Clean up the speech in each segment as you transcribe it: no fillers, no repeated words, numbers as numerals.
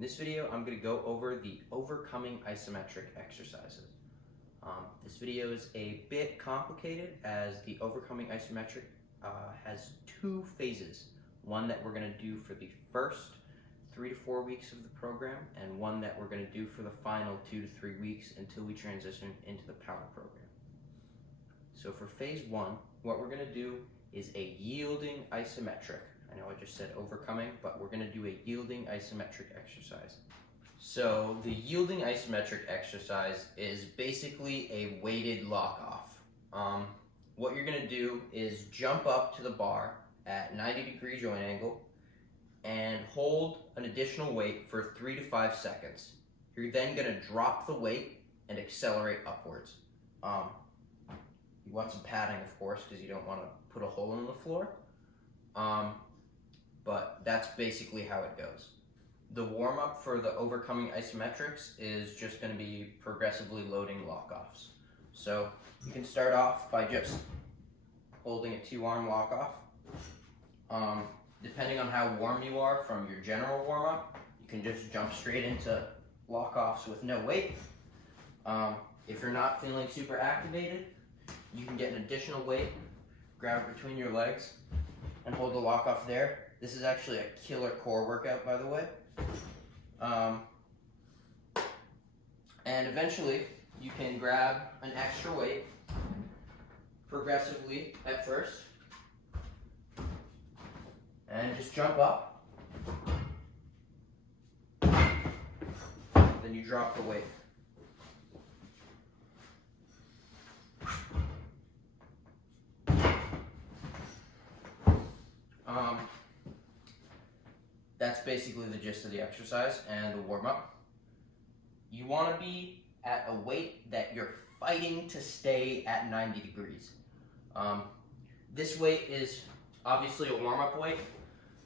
In this video, I'm going to go over the overcoming isometric exercises. This video is a bit complicated as the overcoming isometric has two phases. One that we're going to do for the first 3 to 4 weeks of the program, and one that we're going to do for the final 2 to 3 weeks until we transition into the power program. So for phase 1, what we're going to do is a yielding isometric. I know I just said overcoming, but we're going to do a yielding isometric exercise. So the yielding isometric exercise is basically a weighted lock-off. What you're going to do is jump up to the bar at 90-degree joint angle and hold an additional weight for 3 to 5 seconds. You're then going to drop the weight and accelerate upwards. You want some padding, of course, because you don't want to put a hole in the floor. But that's basically how it goes. The warm-up for the overcoming isometrics is just going to be progressively loading lock-offs. So you can start off by just holding a 2-arm lock-off. Depending on how warm you are from your general warm-up, you can just jump straight into lock-offs with no weight. If you're not feeling super activated, you can get an additional weight, grab it between your legs, and hold the lock-off there. This is actually a killer core workout, by the way. And eventually, you can grab an extra weight, progressively at first, and just jump up. Then you drop the weight. That's basically the gist of the exercise and the warm-up. You want to be at a weight that you're fighting to stay at 90 degrees. This weight is obviously a warm-up weight,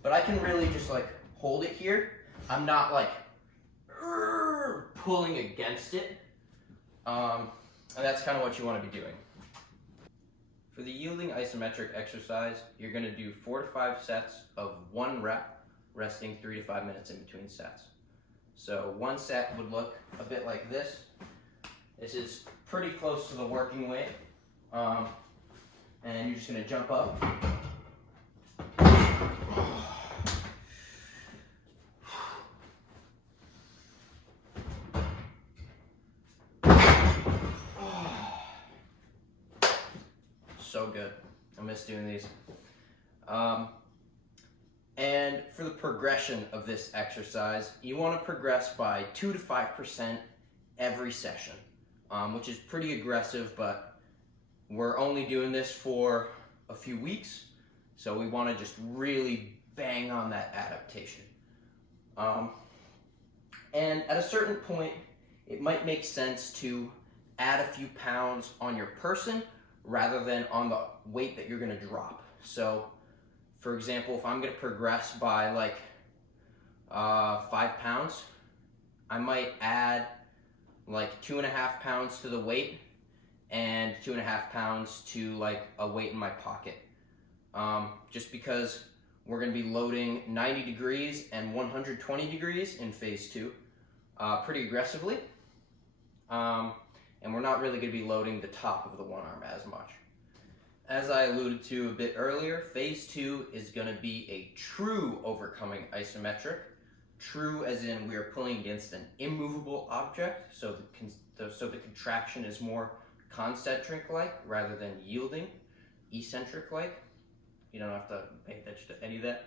but I can really just hold it here. I'm not pulling against it. And that's kind of what you want to be doing. For the yielding isometric exercise, you're going to do 4 to 5 sets of 1 rep, resting 3 to 5 minutes in between sets. So one set would look a bit like this. This is pretty close to the working weight. And you're just going to jump up. So good. I miss doing these. And for the progression of this exercise, you want to progress by 2 to 5% every session, which is pretty aggressive, but we're only doing this for a few weeks, so we want to just really bang on that adaptation. And at a certain point, it might make sense to add a few pounds on your person rather than on the weight that you're going to drop. So for example, if I'm going to progress by 5 pounds, I might add 2.5 pounds to the weight and 2.5 pounds to a weight in my pocket. Just because we're going to be loading 90 degrees and 120 degrees in phase 2 pretty aggressively. And we're not really going to be loading the top of the one arm as much. As I alluded to a bit earlier, phase 2 is going to be a true overcoming isometric. True as in we are pulling against an immovable object, so the contraction is more concentric-like rather than yielding, eccentric-like. You don't have to pay attention to any of that.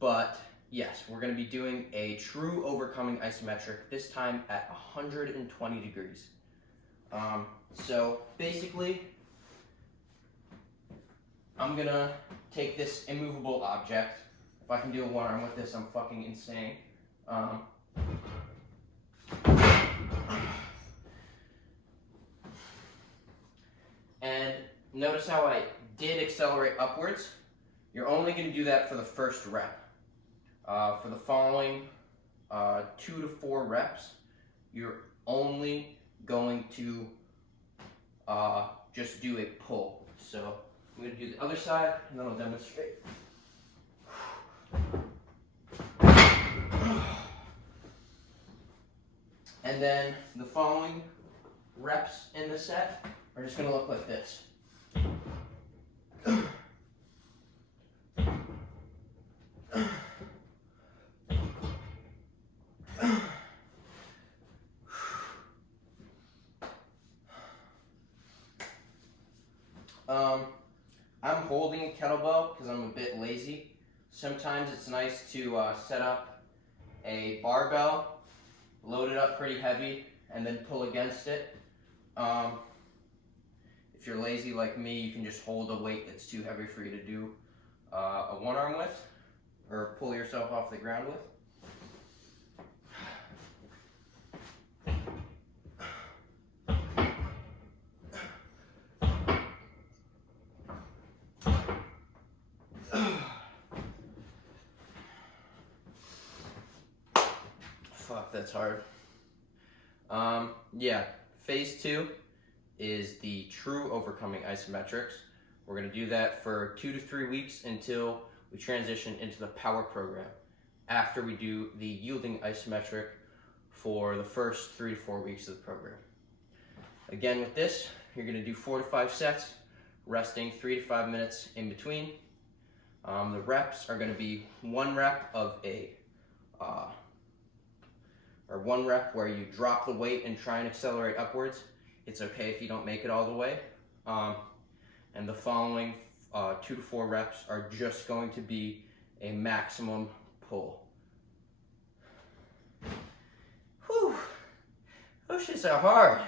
But yes, we're going to be doing a true overcoming isometric, this time at 120 degrees. So basically, I'm gonna take this immovable object. If I can do a one arm with this, I'm fucking insane. And notice how I did accelerate upwards. You're only gonna do that for the first rep. For the following 2 to 4 reps, you're only going to just do a pull. So I'm going to do the other side, and then I'll demonstrate. And then the following reps in the set are just gonna look like this. I'm holding a kettlebell because I'm a bit lazy. Sometimes it's nice to set up a barbell, load it up pretty heavy, and then pull against it. If you're lazy like me, you can just hold a weight that's too heavy for you to do a one arm with, or pull yourself off the ground with. Fuck, that's hard. Yeah, phase 2 is the true overcoming isometrics. We're gonna do that for 2 to 3 weeks until we transition into the power program, after we do the yielding isometric for the first 3 to 4 weeks of the program. Again, with this, you're gonna do 4 to 5 sets, resting 3 to 5 minutes in between. The reps are gonna be one rep where you drop the weight and try and accelerate upwards. It's okay if you don't make it all the way. And the following 2 to 4 reps are just going to be a maximum pull. Whew, those shits are hard.